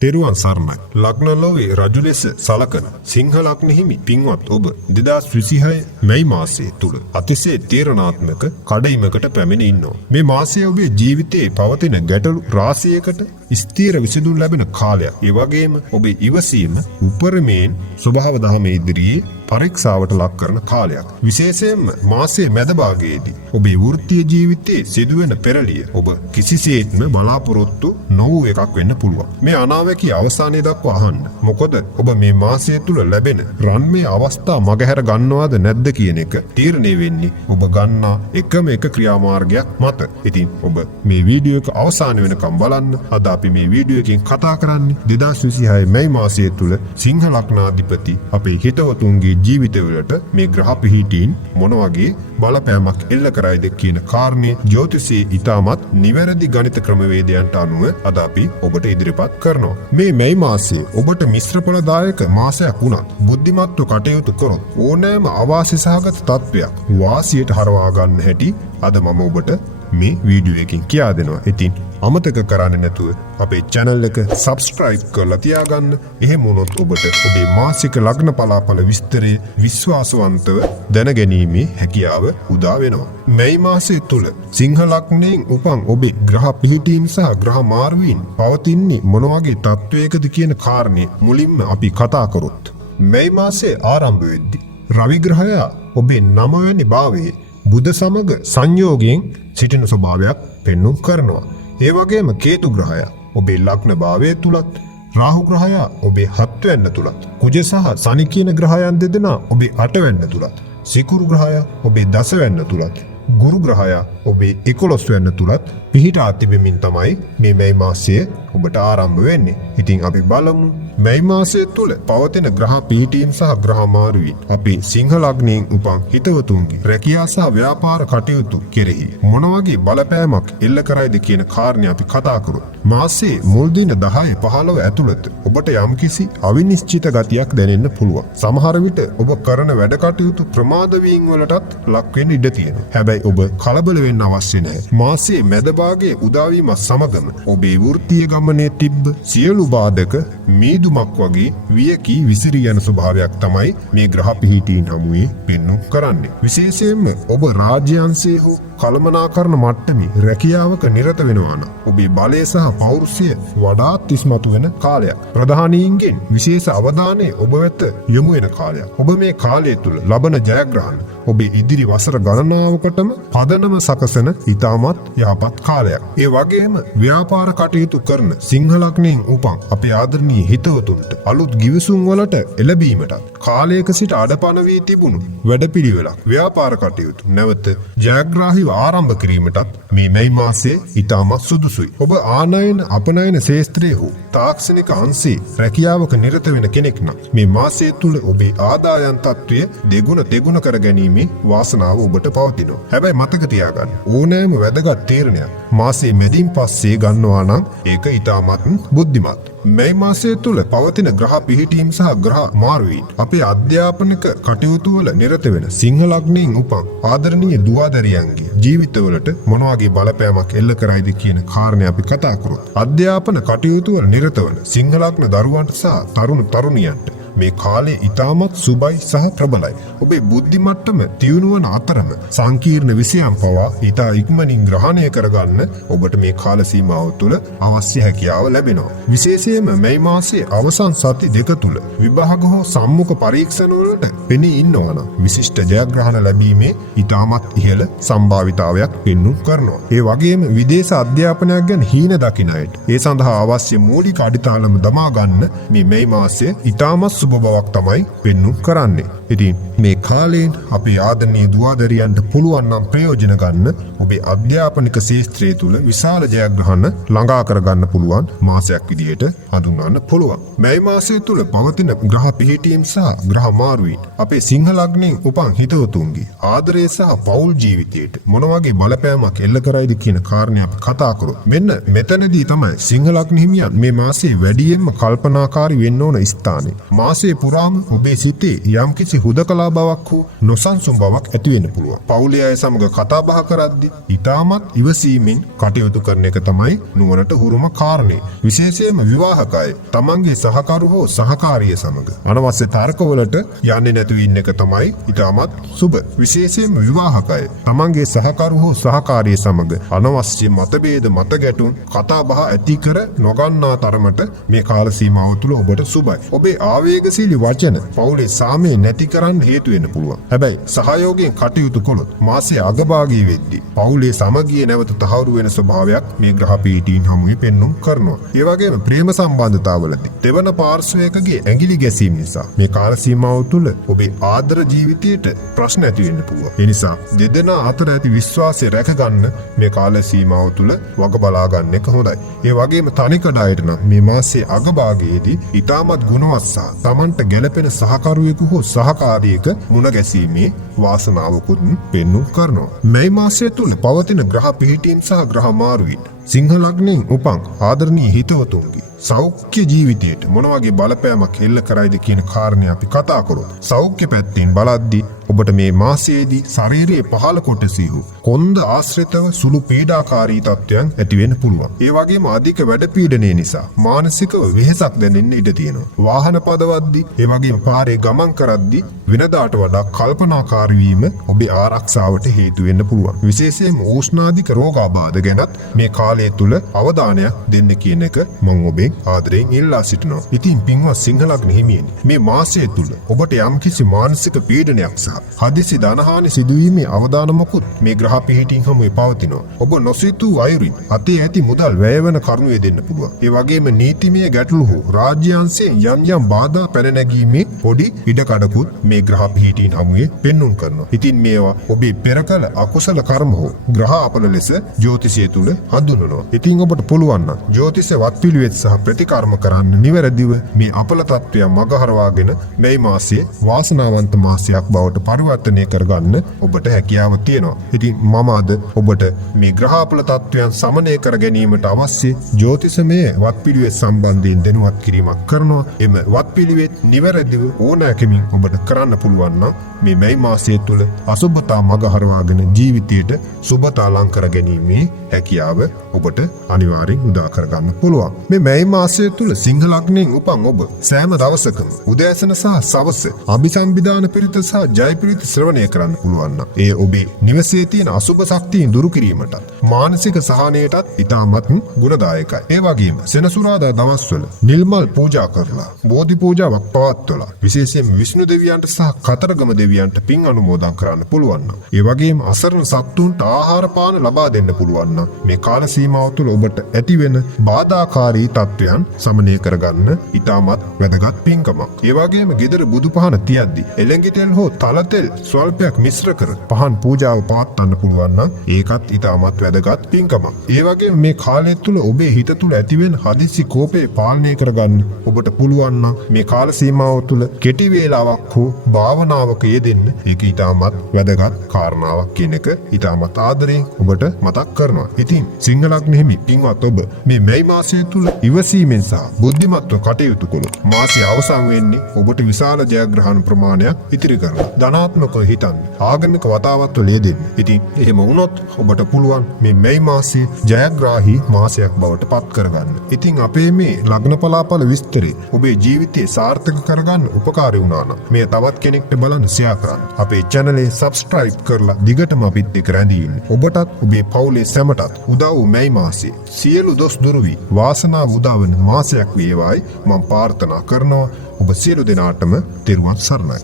තෙරුවන් සරණයි. ලග්න ලෝවේ රජු ලෙස සලකන සිංහ ලග්න හිමි පින්වත් ඔබ 2026 මැයි මාසයේ තුල අතිශය තීරණාත්මක කඩයිමකට පැමිණ ඉන්නවා. මේ මාසය ඔබේ ජීවිතයේ පවතින ගැටලු රාශියකට ස්ථීර විසඳුම් ලැබෙන කාලයක්. ඒ වගේම ඔබේ ඉවසීම උපරිමයෙන් ස්වභාව දහම ඉදිරියේ පරීක්ෂාවට ලක් කරන කාලයක්. විශේෂයෙන්ම මාසයේ මැද භාගයේදී ඔබේ වෘත්තීය ජීවිතයේ සිදුවෙන පෙරළිය ඔබ කිසිසේත්ම බලාපොරොත්තු නොවූ එකක් වෙන්න පුළුවන්. මේ අනාවැකි අවසානයේ දක්වා අහන්න. මොකද ඔබ මේ මාසය තුල ලැබෙන රන්මේ අවස්ථා මගහැර ගන්නවාද නැද්ද කියන එක තීරණය වෙන්නේ ඔබ ගන්නා එකම එක ක්‍රියාමාර්ගයක් මත. ඉතින් ඔබ මේ වීඩියෝ එක අවසාන වෙනකම් බලන්න. අද අපි මේ වීඩියෝ එකෙන් කතා කරන්නේ 2026 මැයි මාසය තුල සිංහ ලග්නාධිපති අපේ හිතවතුන්ගේ ජීවිතවලට මේ ග්‍රහ පිහිටීන් මොන වගේ බලපෑමක් එල්ල කරයිද කියන කාරණේ ජ්‍යොතිෂයේ ඉතාමත් නිවැරදි ගණිත ක්‍රමවේදයන්ට අනුව අද අපි ඔබට ඉදිරිපත් කරනවා. මේ මැයි මාසයේ ඔබට මිශ්‍රඵලදායක මාසයක් වුණත් බුද්ධිමත්ව කටයුතු කරොත් ඕනෑම අවාසි සහගත තත්ත්වයක් වාසියට හරවා ගන්න හැටි අද මම ඔබට මේ වීඩියෝ එකකින් කියා දෙනවා. ඉතින් අමතක කරන්නේ නැතුව අපේ channel එක subscribe කරලා තියාගන්න. එහෙම වුණොත් ඔබට ඔබේ මාසික ලග්න පලාඵල විස්තරය විශ්වාසවන්තව දැනගැනීමේ හැකියාව උදා වෙනවා. මැයි මාසය තුල සිංහ ලග්නයෙන් උපන් ඔබේ ග්‍රහ පිහිටීම් සහ ග්‍රහ මාරුවීම් පවතින්නේ මොන වගේ තත්වයකද කියන කාරණේ මුලින්ම අපි කතා කරොත්. මැයි මාසයේ ආරම්භ වෙද්දී රවි ග්‍රහයා ඔබේ 9 වෙනි භාවයේ බුධ සමග සංයෝගයෙන් සිටින ස්වභාවයක් පෙන්වුම් කරනවා. ඒ වගේම කේතු ග්‍රහයා ඔබේ ලග්න භාවයේ තුලත්, රාහු ග්‍රහයා ඔබේ 7 වෙනි තුලත්, කුජ සහ ශනි කියන ග්‍රහයන් දෙදෙනා ඔබේ 8 වෙනි තුලත්, සිකුරු ග්‍රහයා ඔබේ 10 වෙනි තුලත්, ගුරු ග්‍රහයා ඔබේ 11 වෙනි තුලත් පිහිටා තිබෙමින් තමයි මේ මැයි මාසය ඔබට ආරම්භ වෙන්නේ. ඉතින් අපි බලමු මැයි මාසය තුල පවතින ග්‍රහ පිහිටීම් සහ ග්‍රහ මාරුවීම් අපි සිංහ ලග්නයෙන් උපන් හිතවතුන්ගේ රැකියා සහ ව්‍යාපාර කටයුතු කෙරෙහි මොන වගේ බලපෑමක් එල්ල කරයිද කියන කාරණේ අපි කතා කරමු. මාසයේ මුල් දින 10 15 ඇතුළත ඔබට යම්කිසි අවිනිශ්චිත ගතියක් දැනෙන්න පුළුවන්. සමහර විට ඔබ කරන වැඩ කටයුතු ප්‍රමාද වීම වලටත් ලක් වෙන්න ඉඩ තියෙනවා. හැබැයි ඔබ කලබල වෙන්න අවශ්‍ය නැහැ. මාසයේ මැද භාගයේ උදා වීම සමගම ඔබේ වෘත්තීය ගමනේ තිබ්බ සියලු බාධක මීදුමක් වගේ වියකී විසිරී යන ස්වභාවයක් තමයි මේ ග්‍රහ පිහිටීන් හමුවේ පෙන්වු කරන්නේ. විශේෂයෙන්ම ඔබ රාජ්‍යාංශයේ හෝ කළමනාකරන මට්ටමේ රැකියාවක නිරත වෙනවා නම් ඔබේ බලය සහ පෞරුෂය වඩාත් ඉස්මතු වෙන කාලයක්. ප්‍රධානීන්ගෙන් විශේෂ අවධානය ඔබ වෙත යොමු වෙන කාලයක්. ඔබ මේ කාලය තුල ලබන ජයග්‍රහණ ඔබේ ඉදිරි වසර ගණනාවකටම පදනම සකසන ඉතාමත් යහපත් කාලයක්. ඒ වගේම ව්‍යාපාර කටයුතු කරන සිංහ ලග්නයෙන් උපන් අපේ ආදරණීය හිතවතුන්ට අලුත් ගිවිසුම් වලට එළඹීමට කාලයක සිට අඩපණ වී තිබුණු වැඩපිළිවෙලක් ව්‍යාපාර කටයුතු නැවත ජයග්‍රාහීව ආරම්භ කිරීමටත් මේ මැයි මාසයේ ඉතාමත් සුදුසුයි. ඔබ ආනයන අපනයන ශාස්ත්‍රයේ හෝ තාක්ෂණික අංශයේ රැකියාවක නිරත වෙන කෙනෙක් නම් මේ මාසය තුල ඔබේ ආදායම් තත්ත්වය දෙගුණ කර ගැනීමේ වාසනාව ඔබට පවතිනවා. හැබැයි මතක තියාගන්න ඕනෑම වැදගත් තීරණයක් මාසයේ මැදින් පස්සේ ගන්නවා නම් ඒක ඉතාමත් බුද්ධිමත්. මැයි මාසය තුල පවතින ග්‍රහ පිහිටීම් සහ ග්‍රහ මාරුවීම් අපේ අධ්‍යාපනික කටයුතු වල නිරත වෙන සිංහ ලග්නයෙන් උපන් ආදරණීය දුවදරියන්ගේ ජීවිතවලට මොන වගේ බලපෑමක් එල්ල කරයිද කියන කාරණේ අපි කතා කරමු. අධ්‍යාපන කටයුතු වල නිරත වන සිංහ ලග්න දරුවන්ට සහ තරුණ තරුණියන්ට මේ කාලේ ඉතාමත් සුබයි සහ ප්‍රබලයි. ඔබේ බුද්ධි මට්ටම තියුණු වන අතරම සංකීර්ණ විෂයන් පවා ඉතා ඉක්මනින් ග්‍රහණය කරගන්න ඔබට මේ කාල සීමාව තුළ අවශ්‍ය හැකියාව ලැබෙනවා. විශේෂයෙන්ම මැයි මාසයේ අවසන් සති දෙක තුළ විභාග හෝ සම්මුඛ පරීක්ෂණ වලට පෙනී ඉන්නවා නම් විශිෂ්ට ජයග්‍රහණ ලැබීමේ ඉතාමත් ඉහළ සම්භාවිතාවයක් පෙන්වු කරනවා. ඒ වගේම විදේශ අධ්‍යාපනයක් ගැන හීන දකින අයට ඒ සඳහා අවශ්‍ය මූලික අඩිතාලම දමා ගන්න මේ මැයි මාසයේ ඉතාමත් සුබ බවක් තමයි පෙන්වු කරන්නේ. ඉතින් මේ කාලයෙන් අපේ ආදරණීය දුවදරියන්ට පුළුවන් නම් ප්‍රයෝජන ගන්න ඔබේ අධ්‍යාපනික ශාස්ත්‍රය තුල විශාල ජයග්‍රහණ ළඟා කරගන්න පුළුවන් මාසයක් විදිහට හඳුන්වන්න පුළුවන්. මැයි මාසය තුල පවතින ග්‍රහ පිහිටීම් සහ ග්‍රහ මාරුවීම් අපේ සිංහ ලග්නයෙන් උපන් හිතවතුන්ගේ ආදරය සහ පෞල් ජීවිතයට මොන වගේ බලපෑමක් එල්ල කරයිද කියන කාරණේ අපි කතා කරමු. මෙන්න මෙතනදී තමයි සිංහ ලග්න හිමියන් මේ මාසයේ වැඩියෙන්ම කල්පනාකාරී වෙන්න ඕන ස්ථානය. මාසයේ පුරාම ඔබේ සිතේ යම්කිසි යම්කිසි හුදකලා බවක් හෝ නොසන්සුන් බවක් ඇති වෙන්න පුළුවන්. පවුලේ අය සමග කතා බහ කරද්දී ඊටමත් ඉවසීමෙන් කටයුතු කරන එක තමයි නුවණට හුරුම කාරණේ. විශේෂයෙන්ම විවාහක අය තමන්ගේ සහකරු හෝ සහකාරිය සමග අනවශ්‍ය තර්කවලට යන්නේ නැතුව ඉන්න එක තමයි ඊටමත් සුබ. විශේෂයෙන්ම විවාහක අය තමන්ගේ සහකරු හෝ සහකාරිය සමග අනවශ්‍ය මතභේද මත ගැටුම් කතා බහ ඇති කර නොගන්නා තරමට මේ කාල සීමාව තුළ ඔබට සුබයි. ඔබේ ආවේගශීලී වචන පවුලේ සාමය නැති කරන්න හේතු වෙන්න පුළුවන්. හැබැයි සහයෝගයෙන් කටයුතු කළොත් මාසයේ අගභාගයේ වෙද්දී පවුලේ සමගිය නැවත තහවුරු වෙන ස්වභාවයක් මේ ග්‍රහ පීඨීන් හමුවේ පෙන්눔 කරනවා. ඒ වගේම ප්‍රේම සම්බන්ධතාවලදී දෙවන පාර්ශ්වයකගේ ඇඟිලි ගැසීම නිසා මේ කාල සීමාව තුළ ඔබේ ආදර ජීවිතයට ප්‍රශ්න ඇති වෙන්න පුළුවන්. ඒ නිසා දෙදෙනා අතර ඇති විශ්වාසය රැකගන්න මේ කාල සීමාව තුළ වග බලා ගන්න එක හොඳයි. ඒ වගේම තනිකඩ අයට නම් මේ මාසයේ අගභාගයේදී ඊටමත් ගුණවත් සහ Tamanට ගැළපෙන සහකරුවෙකු හෝ සහකාරියක මුණ ගැසීමේ වාසනාවකුත් පෙන්눔 කරනවා. මේ මාසය තුළ පවතින ග්‍රහ පිහිටීම් සහ ග්‍රහ මාරුවීම් සිංහ ලග්නයෙන් උපන් ආදරණීය හිතවතුන්ගේ සෞඛ්‍ය ජීවිතයට මොන වගේ බලපෑමක් එල්ල කරයිද කියන කාරණේ අපි කතා කරමු. සෞඛ්‍ය පැත්තෙන් බලද්දී ඔබට මේ මාසයේදී ශරීරයේ පහළ කොටසේ කොන්ද ආශ්‍රිතව සුළු පීඩාකාරී තත්ත්වයන් ඇති වෙන්න පුළුවන්. ඒ වගේම අධික වැඩ පීඩනය නිසා මානසිකව වෙහෙසක් දැනෙන්න ඉඩ තියෙනවා. වාහන පදවද්දී ඒ වගේම පාරේ ගමන් කරද්දී වෙනදාට වඩා කල්පනාකාරී වීම ඔබේ ආරක්ෂාවට හේතු වෙන්න පුළුවන්. විශේෂයෙන්ම උෂ්ණාධික රෝගාබාධ ගැනත් මේ කාලය තුල අවධානයක් දෙන්න කියන එක මම ඔබෙන් ආදරයෙන් ඉල්ලා සිටිනවා. ඉතින් පින්වත් සිංහ ලග්න හිමියනි, මේ මාසය තුල ඔබට යම්කිසි මානසික පීඩනයක් සහ හදිසි ධනහානි සිදුවීමේ අවදානමකුත් මේ ග්‍රහ පිහිටීම් හමුවේ පවතිනවා. ඔබ නොසිතූ අයුරින් අතේ ඇති මුදල් වැය වෙන කරුණු යෙදෙන්න පුළුවන්. ඒ වගේම නීතිමය ගැටලු හෝ රාජ්‍යාංශයෙන් යම් බාධා පැන නැගීමේ පොඩි ඉඩකඩකුත් මේ ග්‍රහ පිහිටීම් හමුවේ පෙන්눔 කරනවා. ඉතින් මේවා ඔබේ පෙර කළ අකුසල කර්ම හෝ ග්‍රහ අපල ලෙස ජ්‍යොතිෂය තුල හඳුන්වනවා. ඉතින් ඔබට පුළුවන් නම් ජ්‍යොතිෂ වත්පිළිවෙත් සහ ප්‍රතිකර්ම කරන්න නිවැරදිව මේ අපල තත්ත්වය මගහරවාගෙන මේ මාසයේ වාසනාවන්ත මාසයක් බවට පරිවර්තනය කරගන්න ඔබට හැකියාව තියෙනවා. ඉතින් මම අද ඔබට මේ ග්‍රහාපල තත්ත්වයන් සමනය කර ගැනීමට අවශ්‍ය ජ්‍යොතිෂමය වත්පිළිවෙත් සම්බන්ධයෙන් දැනුවත් කිරීමක් කරනවා. එම වත්පිළිවෙත් නිවැරදිව ඕනෑකමින් ඔබට කරන්න පුළුවන් නම් මේ මාසය තුළ අසුබතා මගහරවාගෙන ජීවිතයට සුබතා ලං කර ගැනීමේ හැකියාව ඔබට අනිවාර්යෙන් උදා කරගන්න පුළුවන්. මේ මාසය තුළ සිංහ ලග්නයෙන් උපන් ඔබ සෑම දවසකම උදෑසන සහ සවස අභිසම්බිදාන පිරිත සහ ජය පිරිත ශ්‍රවණය කරන්න පුළුවන් නම් ඒ ඔබේ නිවසේ තියෙන අසුබ ශක්තියින් දුරු කිරීමටත් මානසික සහනයටත් ඉතාමත් ගුණදායකයි. ඒ වගේම සෙනසුරාදා දවස්වල නිල් මල් පූජා කරලා බෝධි පූජාවක් පවත්වලා විශේෂයෙන් විෂ්ණු දෙවියන්ට සහ කතරගම දෙවියන්ට පින් අනුමෝදන් කරන්න පුළුවන් නම් ඒ වගේම අසරණ සත්තුන්ට ආහාර පාන ලබා දෙන්න පුළුවන් නම් මේ කාල සීමාව තුළ ඔබට ඇතිවෙන බාධාකාරී තත්ත්වයන් සමනය කරගන්න ඉතාමත් වැදගත් පින්කමක්. ඒ වගේම ගෙදර බුදු පහන තියද්දී එළඟි තෙල් හෝ තල තෙල් ස්වල්පයක් මිශ්‍ර කර පහන් පූජාව පවත්වන්න පුළුවන් නම් ඒකත් ඉතාමත් වැදගත් පින්කමක්. ඒ වගේම මේ කාලය තුළ ඔබේ හිත තුළ ඇතිවෙන හදිසි කෝපය පාලනය කරගන්න ඔබට පුළුවන් නම් මේ කාල සීමාව තුළ කෙටි වේලාවක් හෝ භාවනාවක යෙදෙන්න ඒක ඉතාමත් වැදගත් කාරණාවක් කියන එක ඉතාමත් ආදරයෙන් ඔබට මතක් කරනවා. ඉතින් සිංහ ලග්න හිමි පින්වත් ඔබ මේ මාසය තුළ ඉවසීමෙන් සහ බුද්ධිමත්ව කටයුතු කළොත් මාසය අවසන් වෙන්නේ ඔබට විශාල ජයග්‍රහණ ප්‍රමාණයක් ඉතිරි කරලා ධනාත්මකව හිතන්න ආගමික වතාවත්වල යෙදෙන්න. ඉතින් එහෙම වුණොත් ඔබට පුළුවන් මේ මාසයේ ජයග්‍රාහී මාසයක් බවට පත් කරගන්න. ඉතින් අපේ මේ ලග්න පලාපල විස්තරේ ඔබේ ජීවිතේ සාර්ථක කරගන්න උපකාරී වුණා නම් මේ තවත් කෙනෙක්ට බලන්න ෂෙයා කරන්න. අපේ channel subscribe කරලා දිගටම අපිත් එක්ක රැඳී ඉන්න. ඔබටත් ඔබේ පවුලේ සැමටත් උදා වූ මේ මාසයේ සියලු දොස් දුරු වී වාසනාව උදා වන මාසයක් වේවායි මම ප්‍රාර්ථනා කරනවා. ඔබ සියලු දෙනාටම තෙරුවන් සරණයි.